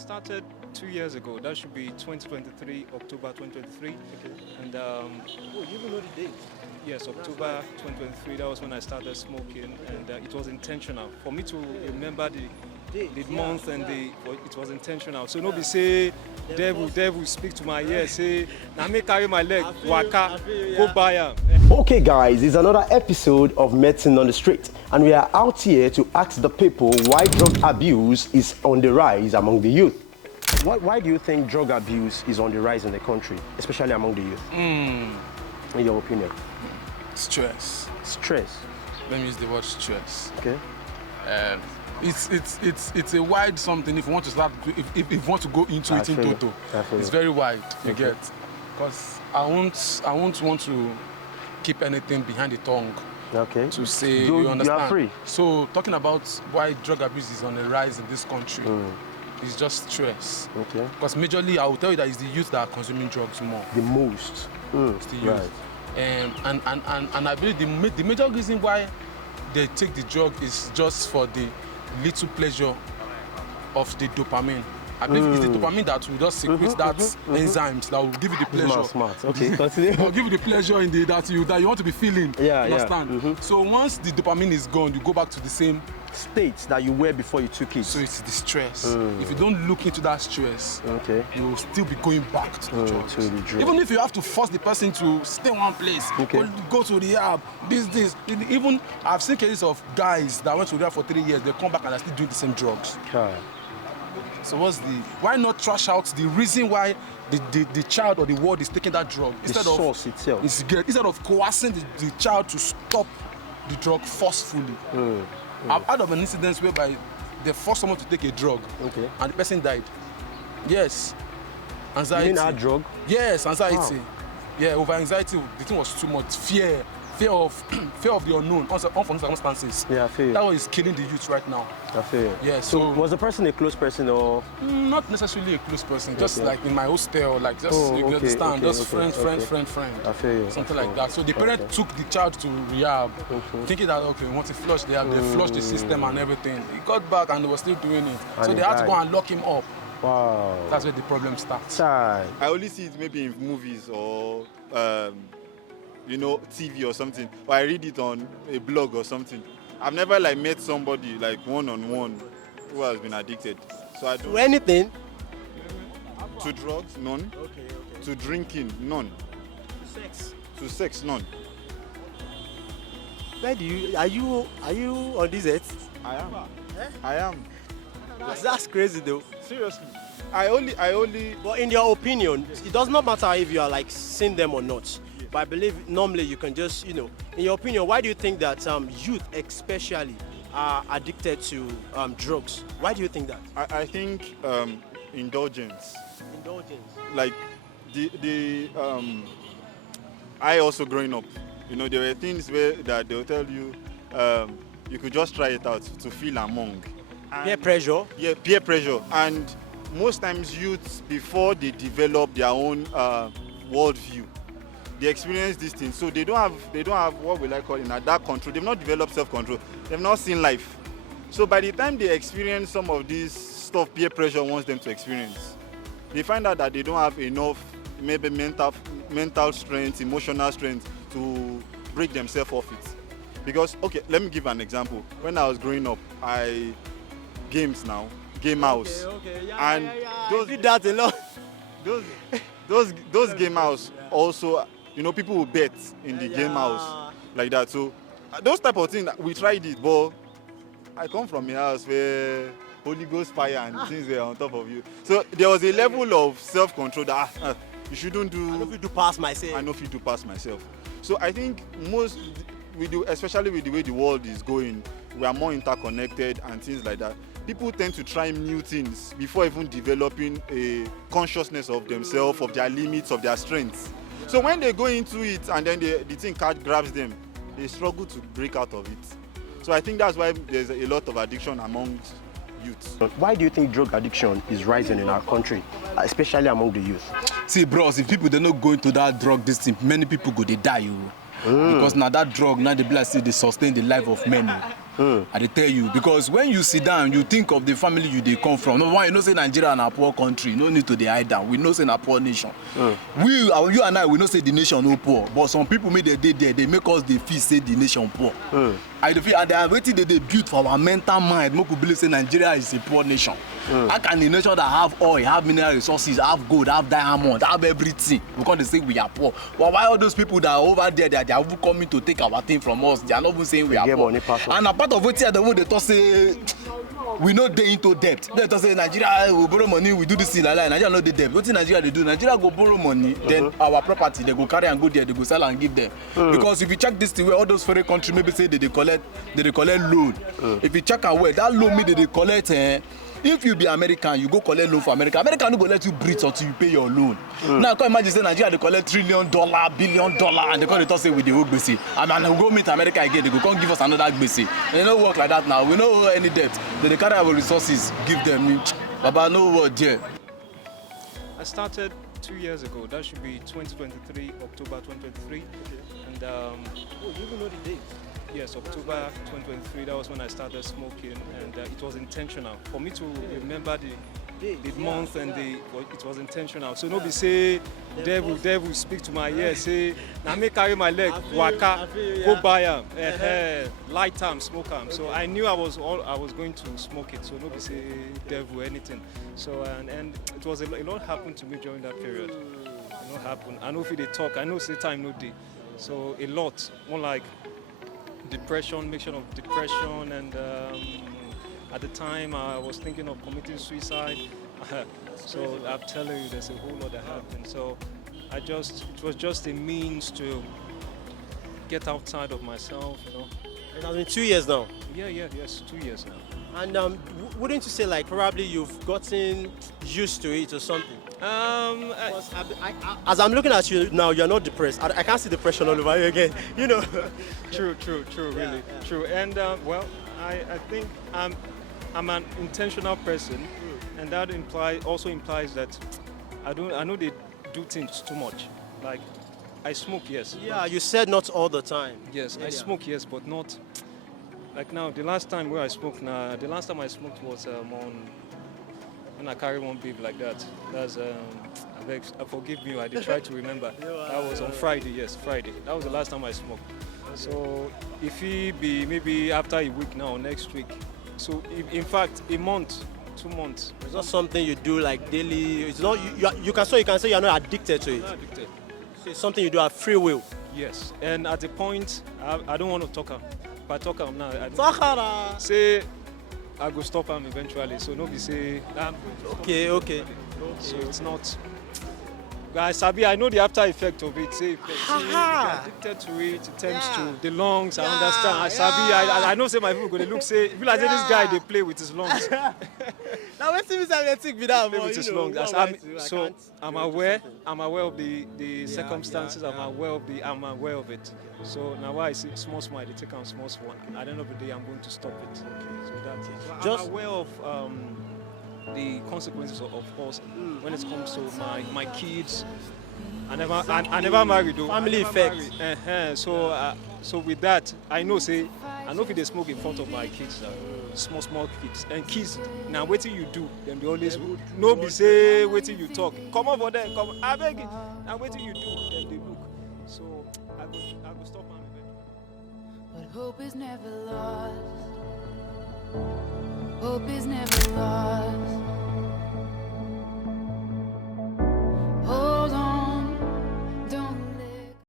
Started 2 years ago. That should be 2023, October 2023. Okay. And Oh, you even know the date? yes, October 2023. That was when I started smoking, and it was intentional for me to remember the month and it was intentional. So nobody say devil speak to my ear, say now me carry my leg, waka, go buy am. Okay guys, it's another episode of Medicine on the Street, and we are out here to ask the people why drug abuse is on the rise among the youth. Why do you think drug abuse is on the rise in the country, especially among the youth? In your opinion? Stress. Stress. Let me use the word stress. Okay. It's a wide something. If you want to start, if you want to go into it in total, it's very wide. You get, because I won't want to keep anything behind the tongue. Okay. To say you understand. You are free. So talking about why drug abuse is on the rise in this country, it's just stress. Okay. Because majorly, I will tell you that it's the youth that are consuming drugs more. The most. It's the youth. Right. And I believe the major reason why they take the drug is just for the little pleasure of the dopamine. I believe it's the dopamine that will just secrete that enzymes that will give you the pleasure. Smart. Okay, continue. Will give you the pleasure in the that you want to be feeling. Yeah, understand? So once the dopamine is gone, you go back to the same states that you were before you took it. So it's the stress. If you don't look into that stress, you will still be going back to the drugs. Even if you have to force the person to stay in one place, go to rehab, this. Even I've seen cases of guys that went to rehab for 3 years, they come back and are still doing the same drugs. So why not trash out the reason why the child or the world is taking that drug instead of source itself? Instead of coercing the child to stop the drug forcefully. I've heard of an incident whereby they forced someone to take a drug and the person died. Yes. Anxiety. You mean that drug? Yes, anxiety. Wow. Yeah, over anxiety, the thing was too much. Fear of the unknown, unforeseen circumstances. Yeah, I feel. That is killing the youth right now. I feel. Yeah. So was the person a close person or? Not necessarily a close person. Just like in my hostel, like just you understand, just friend. I feel. Something like that. So the parent took the child to rehab, thinking that once he flushed, they flushed the system and everything. He got back and they were still doing it. And so they had to go and lock him up. Wow. That's where the problem starts. I only see it maybe in movies or TV or something, or I read it on a blog or something. I've never met somebody one-on-one who has been addicted. So I don't. To anything? To drugs, none. Okay. To drinking, none. To sex? To sex, none. Where are you on this earth? I am. I am. That's crazy though. Seriously. I only. But in your opinion, it does not matter if you are seeing them or not. But I believe normally you can just, in your opinion, why do you think that youth especially are addicted to drugs? Why do you think that? I think indulgence. Indulgence. Like I also growing up, there were things that they'll tell you you could just try it out to feel among. Peer pressure? Yeah, peer pressure. And most times youths, before they develop their own worldview, they experience these things. So they don't have what we call that control. They've not developed self-control. They've not seen life. So by the time they experience some of this stuff peer pressure wants them to experience, they find out that they don't have enough maybe mental strength, emotional strength to break themselves off it. Because, let me give an example. When I was growing up, game house. And those did that a lot. Those game house also, people will bet in the game house like that. So those type of things, we tried it, but I come from a house where Holy Ghost fire and things were on top of you. So there was a level of self-control that you shouldn't do. I know if you do pass myself. I know if you do pass myself. So I think we do, especially with the way the world is going, we are more interconnected and things like that. People tend to try new things before even developing a consciousness of themselves, of their limits, of their strengths. So when they go into it and then the thing grabs them, they struggle to break out of it. So I think that's why there's a lot of addiction amongst youth. Why do you think drug addiction is rising in our country, especially among the youth? See, bros, if people don't go into that drug, many people go they die. Because now that drug, now they say they sustain the life of many. I dey tell you, because when you sit down, you think of the family you dey come from. Number one, you know say Nigeria na poor country. No need to dey hide down. We know say na poor nation. You and I, we know say the nation no poor. But some people make they dey there, they make us dey feel say the nation poor. I dey feel, and they are waiting they build for our mental mind. Make we believe say Nigeria is a poor nation. How can a nation that have oil, have mineral resources, have gold, have diamond, have everything, because they say we are poor? Well, why all those people that are over there, they are even coming to take our thing from us? They are not even saying we are poor. And a part of it here, the way they talk say we no dey into debt. They talk say Nigeria will borrow money, we do this thing like that. Nigeria no dey debt. What in Nigeria they do? Nigeria go borrow money, then our property they go carry and go there, they go sell and give them. Because if you check this thing, where all those foreign countries maybe say they collect loan. If you check out where that loan me they collect. If you be American, you go collect loan for America. America no go let you breathe until you pay your loan. Now, can imagine say Nigeria they collect $1 trillion, $1 billion, and they come to talk say with the old gbese. And we go meet America again, they go come give us another gbese. And they don't work like that now. We no owe any debt. They carry our resources, give them. Baba, no word there. I started 2 years ago. That should be 2023, October 2023. And you even know the date? yes, October 2023, that was when I started smoking, and it was intentional. For me to remember the month and it was intentional. So nobody say, devil speak to my ear, say, now me carry my leg, waka, go buy am, light am, smoke am. So I knew I was going to smoke it. So nobody say devil anything. So and it was a lot happened to me during that period. A lot happened. I know if they talk, I know say time no day. So a lot, more like depression, mixture of depression, and at the time I was thinking of committing suicide. So I'm telling you, there's a whole lot that happened. So it was just a means to get outside of myself, you know. It has been 2 years now. Yes, 2 years now. And wouldn't you say like probably you've gotten used to it or something? As I'm looking at you now, you're not depressed. I can't see depression all over you again. You know. True, really, true. And well, I think I'm an intentional person, and that also implies that I know they do things too much. Like I smoke, yes. Yeah, you said not all the time. Yes, I smoke, yes, but not like now. The last time I smoked was when I carry one babe like that. That's forgive me, I did try to remember. That was on Friday, yes, Friday. That was the last time I smoked. So if he be maybe after a week now or next week. So in fact, a month, 2 months. It's not something you do like daily. It's not you can say you're not addicted to it. I'm not addicted. So it's something you do at free will. Yes, and at the point I don't want to talk am. If I talk am now, say I go stop am eventually. So nobody say I'm okay. So it's not. Guys, I know the after effect of it. Say, you're addicted to it. It tends to the lungs. I understand. I know. Say my people gonna look. Say, feel like this guy they play with his lungs. Now when things are getting with that, play with his lungs. So I'm aware. I'm aware of the circumstances. I'm aware of it. So now why I see small, they take on small. At the end of the day, I'm going to stop it. So that's it. I'm aware of the consequences, of course, when it comes to my kids. I never married though. Family effect. So with that, I know if they smoke in front of my kids, small kids, and kids now waiting you do, then they always nobody say waiting you talk. Come over there, come. I beg it. Now waiting you do, then they look. So I go stop them eventually. But hope is never lost. Hope is never lost.